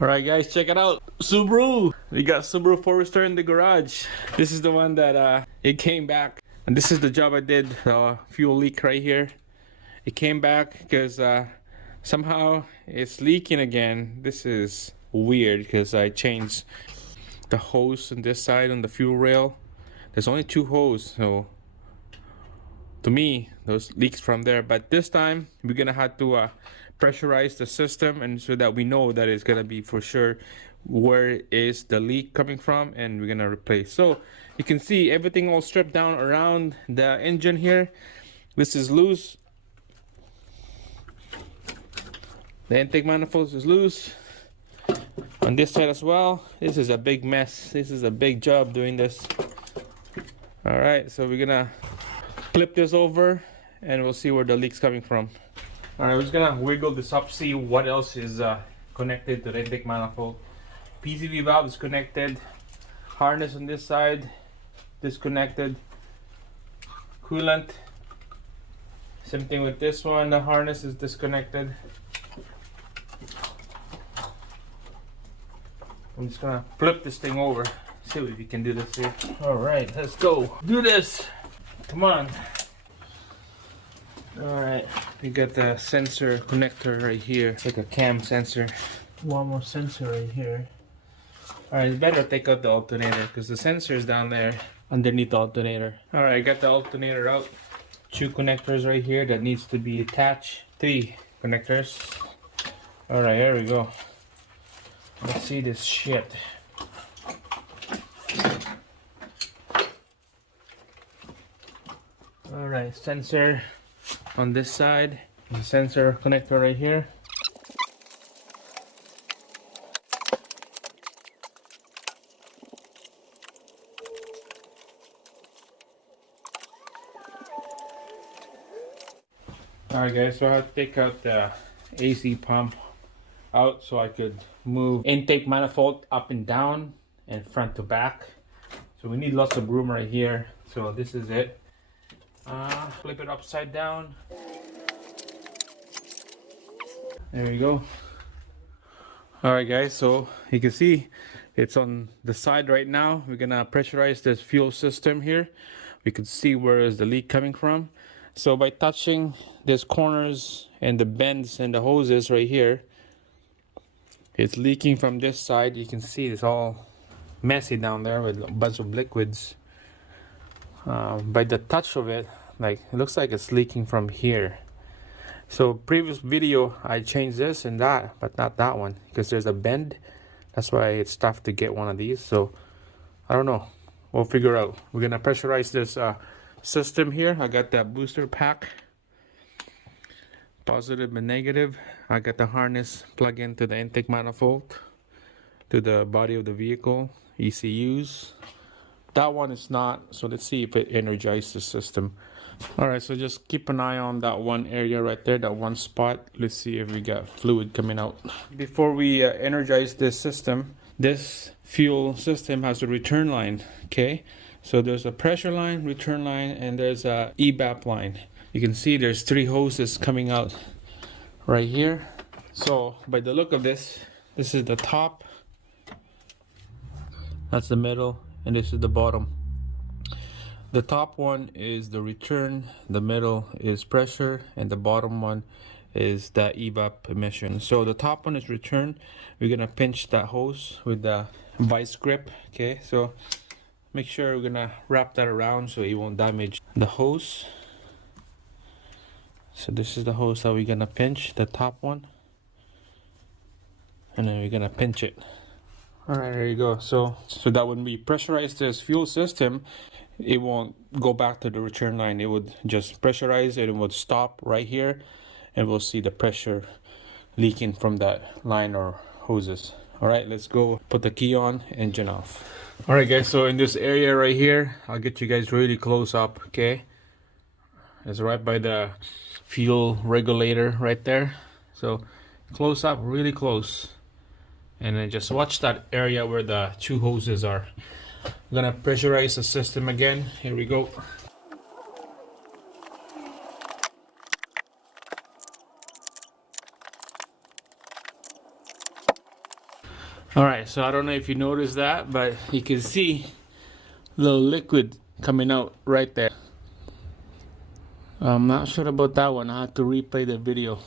Alright guys, check it out. Subaru! We got Subaru Forester in the garage. This is the one that it came back. And this is the job I did. Fuel leak right here. It came back because somehow it's leaking again. This is weird because I changed the hose on this side on the fuel rail. There's only two hoses, so to me those leaks from there. But this time we're gonna have to pressurize the system, and so that we know that it's gonna be for sure where is the leak coming from, and we're gonna replace. So you can see everything all stripped down around the engine here. This is loose. The intake manifold is loose on this side as well. This is a big mess. This is a big job doing this. All right, so we're gonna flip this over and we'll see where the leak's coming from. All right, we're just gonna wiggle this up, see what else is connected to the intake manifold. PCV valve is connected. Harness on this side disconnected. Coolant. Same thing with this one. The harness is disconnected. I'm just gonna flip this thing over. See if we can do this here. All right, let's go. Do this. Come on. Alright, we got the sensor connector right here. It's like a cam sensor. One more sensor right here. Alright, it's better to take out the alternator because the sensor is down there underneath the alternator. Alright, I got the alternator out. Two connectors right here that needs to be attached. Three connectors. Alright, here we go. Let's see this shit. Alright, sensor on this side, the sensor connector right here. Alright guys, so I have to take out the AC pump out so I could move intake manifold up and down and front to back. So we need lots of room right here. So this is it. Flip it upside down. There we go. Alright guys, so you can see it's on the side right now. We're gonna pressurize this fuel system here. We can see where is the leak coming from. So by touching these corners and the bends and the hoses right here, it's leaking from this side. You can see it's all messy down there with a bunch of liquids. By the touch of it, like it looks like it's leaking from here. So previous video I changed this and that, but not that one because there's a bend. That's why it's tough to get one of these. So I don't know, we'll figure out. We're gonna pressurize this system here. I got that booster pack, positive and negative. I got the harness plug into the intake manifold to the body of the vehicle, ECUs. That one is not, so let's see if it energizes the system. Alright, so just keep an eye on that one area right there, that one spot. Let's see if we got fluid coming out. Before we energize this system, this fuel system has a return line, okay? So there's a pressure line, return line, and there's a evap line. You can see there's three hoses coming out right here. So by the look of this, this is the top, that's the middle, and this is the bottom. The top one is the return, the middle is pressure, and the bottom one is the evap emission. So the top one is return. We're gonna pinch that hose with the vice grip. Okay, so make sure we're gonna wrap that around so it won't damage the hose. So this is the hose that we're gonna pinch, the top one, and then we're gonna pinch it. All right, there you go. So that when we pressurize this fuel system, it won't go back to the return line. It would just pressurize it and would stop right here, and we'll see the pressure leaking from that line or hoses. All right, let's go put the key on, engine off. All right guys, so in this area right here, I'll get you guys really close up, okay? It's right by the fuel regulator right there. So close up, really close. And then just watch that area where the two hoses are. I'm gonna pressurize the system again. Here we go. Alright, so I don't know if you noticed that, but you can see a little liquid coming out right there. I'm not sure about that one. I have to replay the video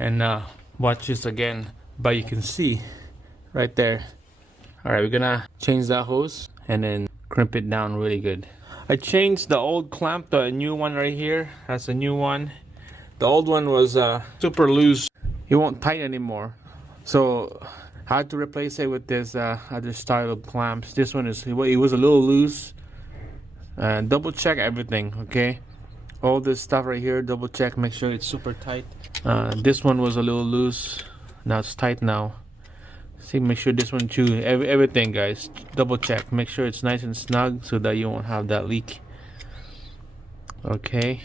and watch this again, but you can see right there. Alright, we're gonna change that hose and then crimp it down really good. I changed the old clamp to a new one right here. That's a new one. The old one was super loose. It won't tighten anymore. So I had to replace it with this other style of clamps. This one it was a little loose. Double check everything, okay? All this stuff right here, double check, make sure it's super tight. This one was a little loose. Now it's tight now. See, make sure this one too. Everything, guys, double check. Make sure it's nice and snug so that you won't have that leak. Okay.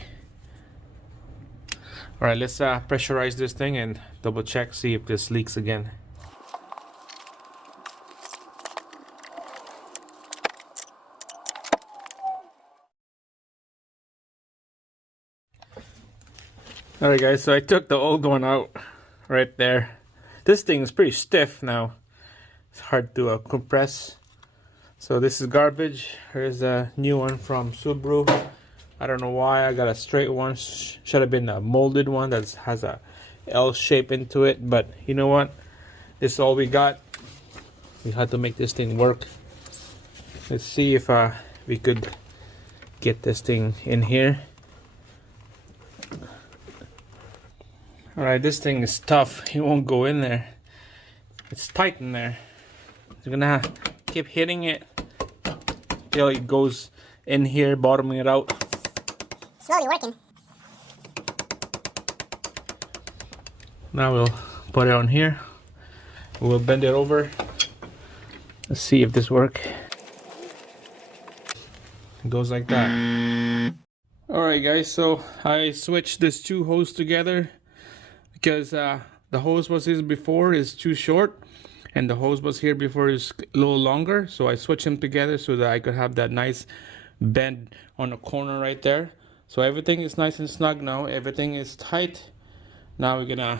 All right, let's pressurize this thing and double check, see if this leaks again. All right, guys, so I took the old one out right there. This thing is pretty stiff now. It's hard to compress. So this is garbage. Here's a new one from Subaru. I don't know why I got a straight one. Should have been a molded one that has a L shape into it, but you know what? This is all we got. We had to make this thing work. Let's see if we could get this thing in here. All right, this thing is tough. It won't go in there. It's tight in there. You're gonna have to keep hitting it till it goes in here, bottoming it out. Slowly working. Now we'll put it on here. We'll bend it over. Let's see if this works. It goes like that. Alright guys, so I switched these two hoses together because the hose was here before is too short and the hose was here before is a little longer, so I switched them together so that I could have that nice bend on the corner right there. So everything is nice and snug now. Everything is tight. Now we're gonna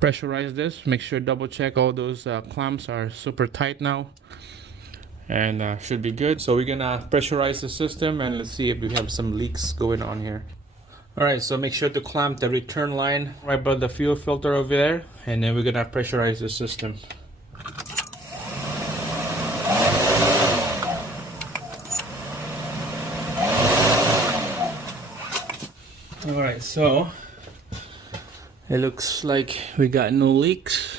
pressurize this. Make sure double check all those clamps are super tight now, and should be good. So we're gonna pressurize the system and let's see if we have some leaks going on here. All right, so make sure to clamp the return line right above the fuel filter over there, and then we're gonna pressurize the system. Alright, so it looks like we got no leaks.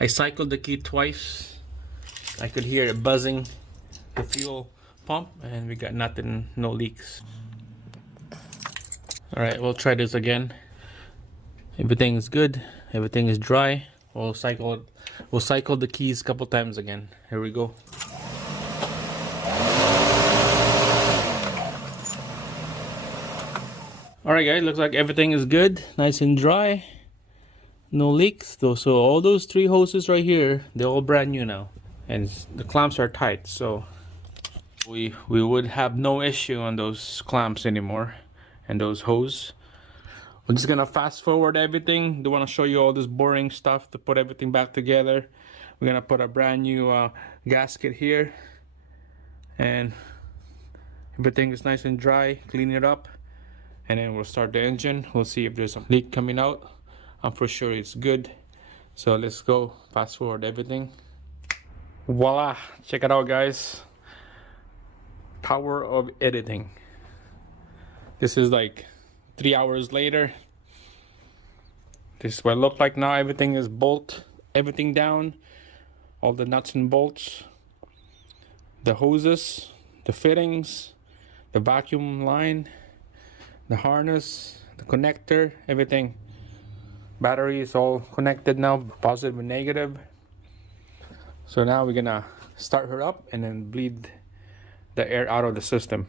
I cycled the key twice. I could hear it buzzing the fuel pump and we got nothing, no leaks. Alright, we'll try this again. Everything is good, everything is dry. We'll cycle the keys a couple times again. Here we go. Alright guys, looks like everything is good, nice and dry, no leaks though. So all those three hoses right here, they're all brand new now, and the clamps are tight, so we would have no issue on those clamps anymore and those hoses. We're just gonna fast forward everything. Don't want to show you all this boring stuff to put everything back together. We're gonna put a brand new gasket here, and everything is nice and dry. Clean it up. And then we'll start the engine. We'll see if there's a leak coming out. I'm for sure it's good. So let's go fast forward everything. Voila, check it out guys. Power of editing. This is like 3 hours later. This is what it looked like now. Everything is everything down. All the nuts and bolts, the hoses, the fittings, the vacuum line, the harness, the connector, everything. Battery is all connected now, positive and negative. So now we're gonna start her up and then bleed the air out of the system.